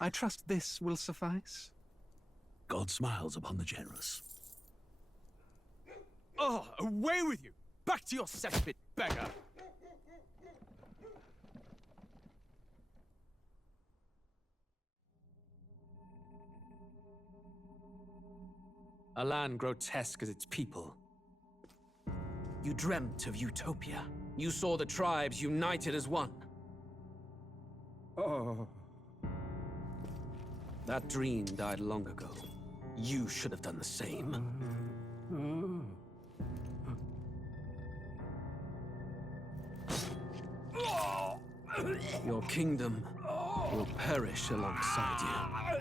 I trust this will suffice. God smiles upon the generous. Oh, away with you! Back to your cesspit, beggar! A land grotesque as its people. You dreamt of utopia. You saw the tribes united as one. Oh. That dream died long ago. You should have done the same. Your kingdom will perish alongside you.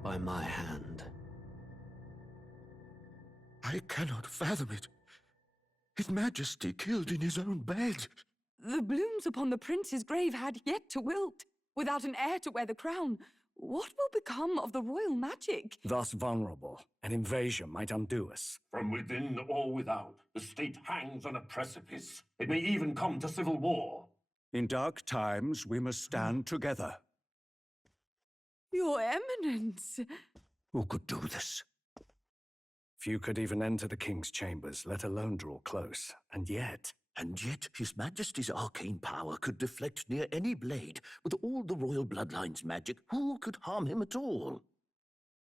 By my hand. I cannot fathom it. His Majesty killed in his own bed. The blooms upon the prince's grave had yet to wilt. Without an heir to wear the crown, what will become of the royal magic? Thus vulnerable, an invasion might undo us. From within or without, the state hangs on a precipice. It may even come to civil war. In dark times, we must stand together. Your Eminence! Who could do this? Few could even enter the king's chambers, let alone draw close. And yet, His Majesty's arcane power could deflect near any blade. With all the royal bloodline's magic, who could harm him at all?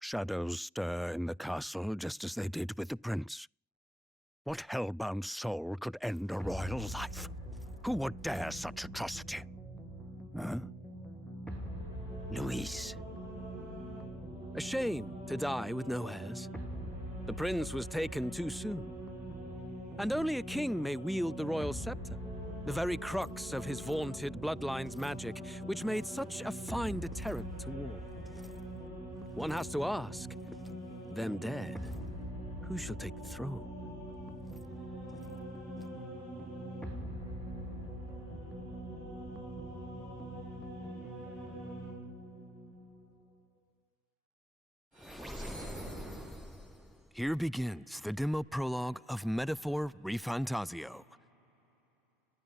shadows stir in the castle just as they did with the prince. What hellbound soul could end a royal life? Who would dare such atrocity? Huh? Louise. A shame to die with no heirs. The prince was taken too soon. And only a king may wield the royal scepter, the very crux of his vaunted bloodline's magic, which made such a fine deterrent to war. One has to ask, them dead, who shall take the throne? Here begins the demo prologue of Metaphor ReFantazio.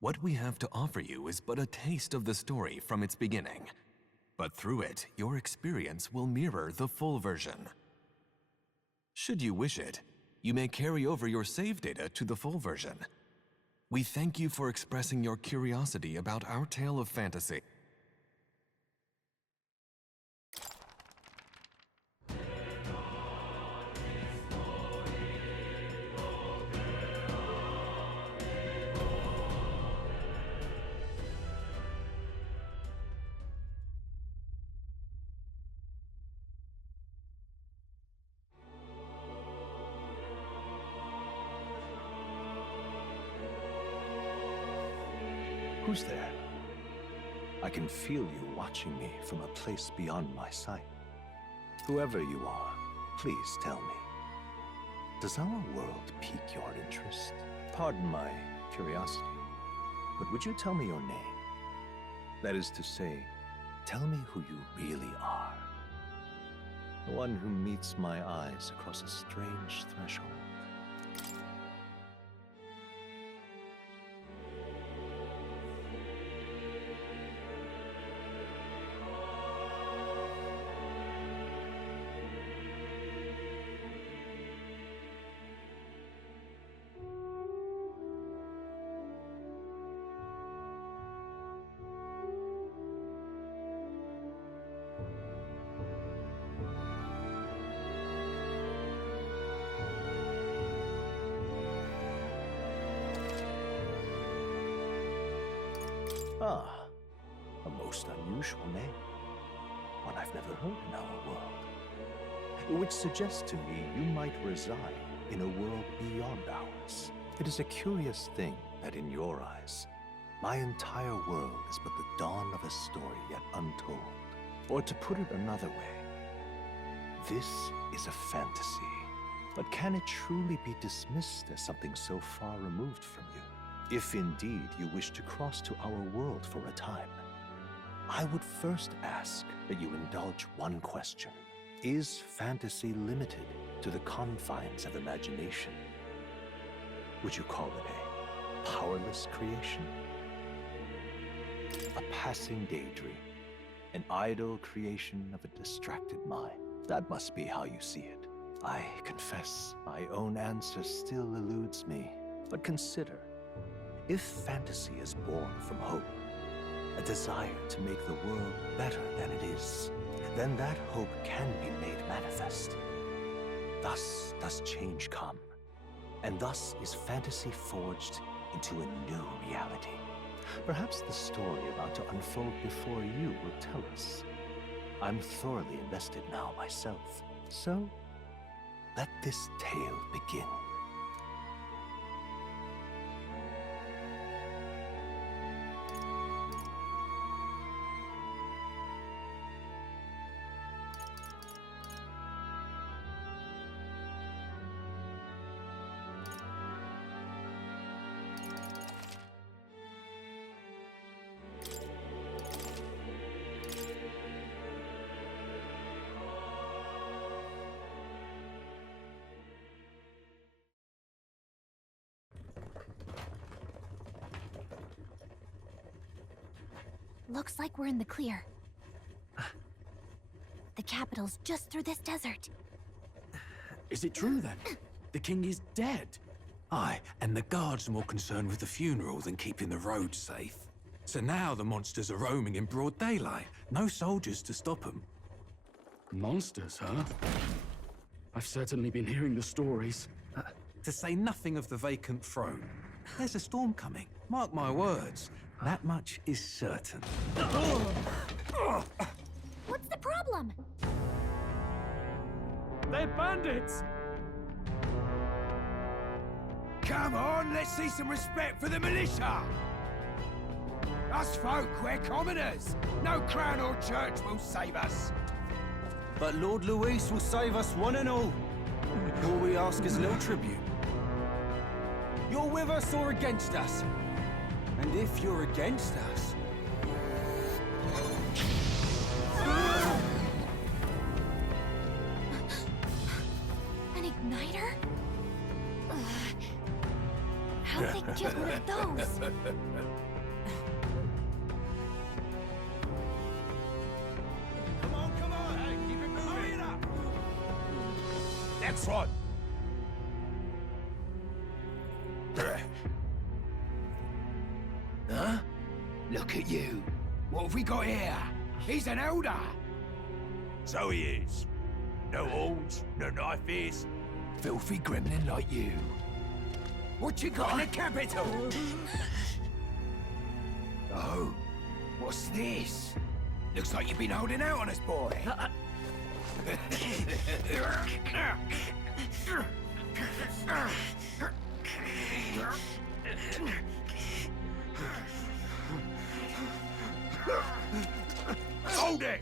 What we have to offer you is but a taste of the story from its beginning, but through it, your experience will mirror the full version. Should you wish it, you may carry over your save data to the full version. We thank you for expressing your curiosity about our tale of fantasy. Who's there? I can feel you watching me from a place beyond my sight. Whoever you are, please tell me. Does our world pique your interest? Pardon my curiosity, but would you tell me your name? That is to say, tell me who you really are. The one who meets my eyes across a strange threshold. Ah, a most unusual name. One I've never heard in our world. Which suggests to me you might reside in a world beyond ours. It is a curious thing that in your eyes, my entire world is but the dawn of a story yet untold. Or to put it another way, this is a fantasy. But can it truly be dismissed as something so far removed from you? If indeed you wish to cross to our world for a time, I would first ask that you indulge one question. Is fantasy limited to the confines of imagination? Would you call it a powerless creation? A passing daydream? An idle creation of a distracted mind? That must be how you see it. I confess, my own answer still eludes me. But consider, if fantasy is born from hope, a desire to make the world better than it is, then that hope can be made manifest. Thus does change come, and thus is fantasy forged into a new reality. Perhaps the story about to unfold before you will tell us. I'm thoroughly invested now myself, so let this tale begin. Looks like we're in the clear. The capital's just through this desert. Is it true then? The king is dead? Aye, and the guards are more concerned with the funeral than keeping the roads safe. So now the monsters are roaming in broad daylight. No soldiers to stop them. Monsters, huh? I've certainly been hearing the stories. To say nothing of the vacant throne. There's a storm coming, mark my words. That much is certain. What's the problem? They're bandits! Come on, let's see some respect for the militia! Us folk, we're commoners. No crown or church will save us. But Lord Luis will save us one and all. All we ask is a little tribute. You're with us or against us? And if you're against us... An igniter? How'd they get one of those? Come on, hey, keep it moving. Hurry it up. Next one. Huh? Look at you. What have we got here? He's an elder. So he is. No horns, no knife ears. Filthy gremlin like you. What you got in the capital? Oh, what's this? Looks like you've been holding out on us, boy. Hold it!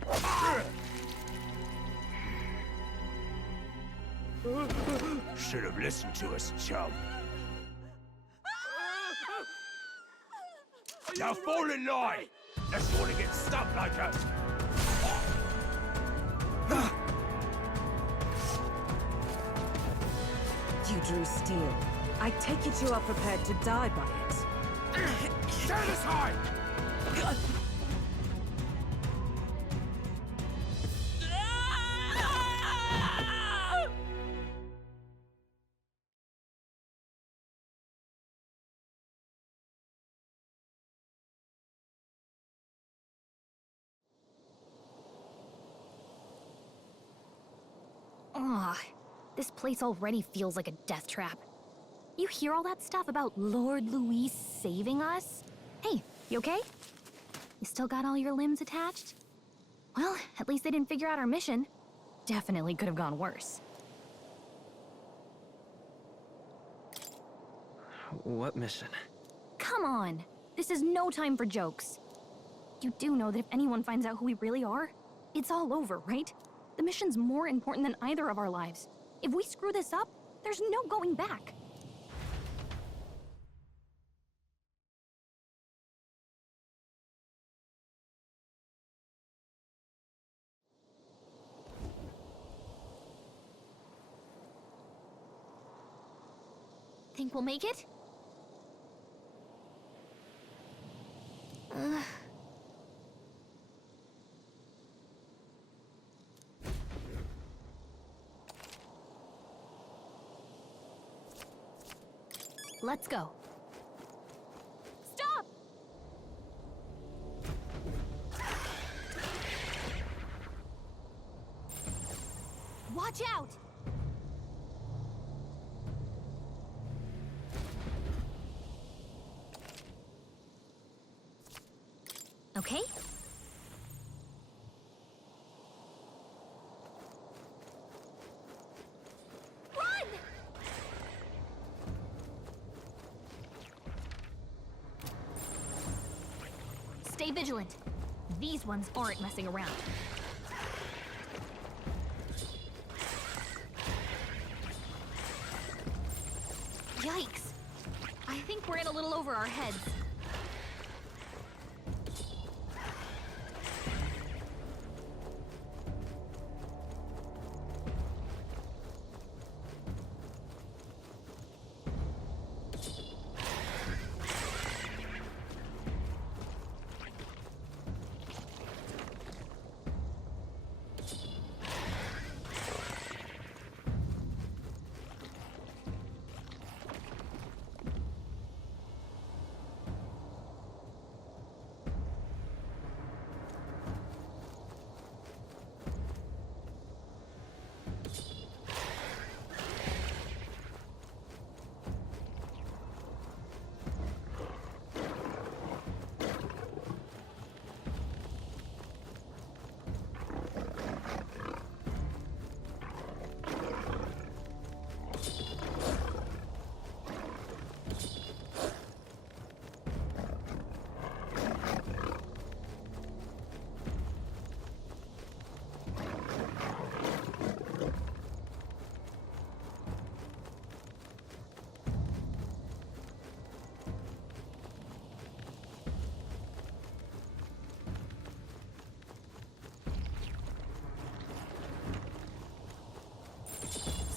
Should have listened to us, chum. Now fall in line! Let's want to get stuck like us! You drew steel. I take it you are prepared to die by it. Stand aside! Ugh, this place already feels like a death trap. You hear all that stuff about Lord Luis saving us? Hey, you okay? You still got all your limbs attached? Well, at least they didn't figure out our mission. Definitely could have gone worse. What mission? Come on! This is no time for jokes. You do know that if anyone finds out who we really are, it's all over, right? The mission's more important than either of our lives. If we screw this up, there's no going back. Think we'll make it? Let's go. Stop! Watch out! Okay? Run! Stay vigilant. These ones aren't messing around. Yikes! I think we're in a little over our heads.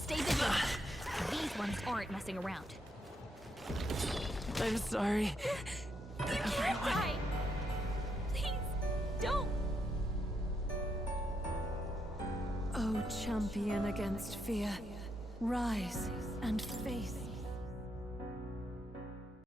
Stay vigilant. These ones aren't messing around. I'm sorry. You can't die! Please, don't! Oh, champion against fear, rise and face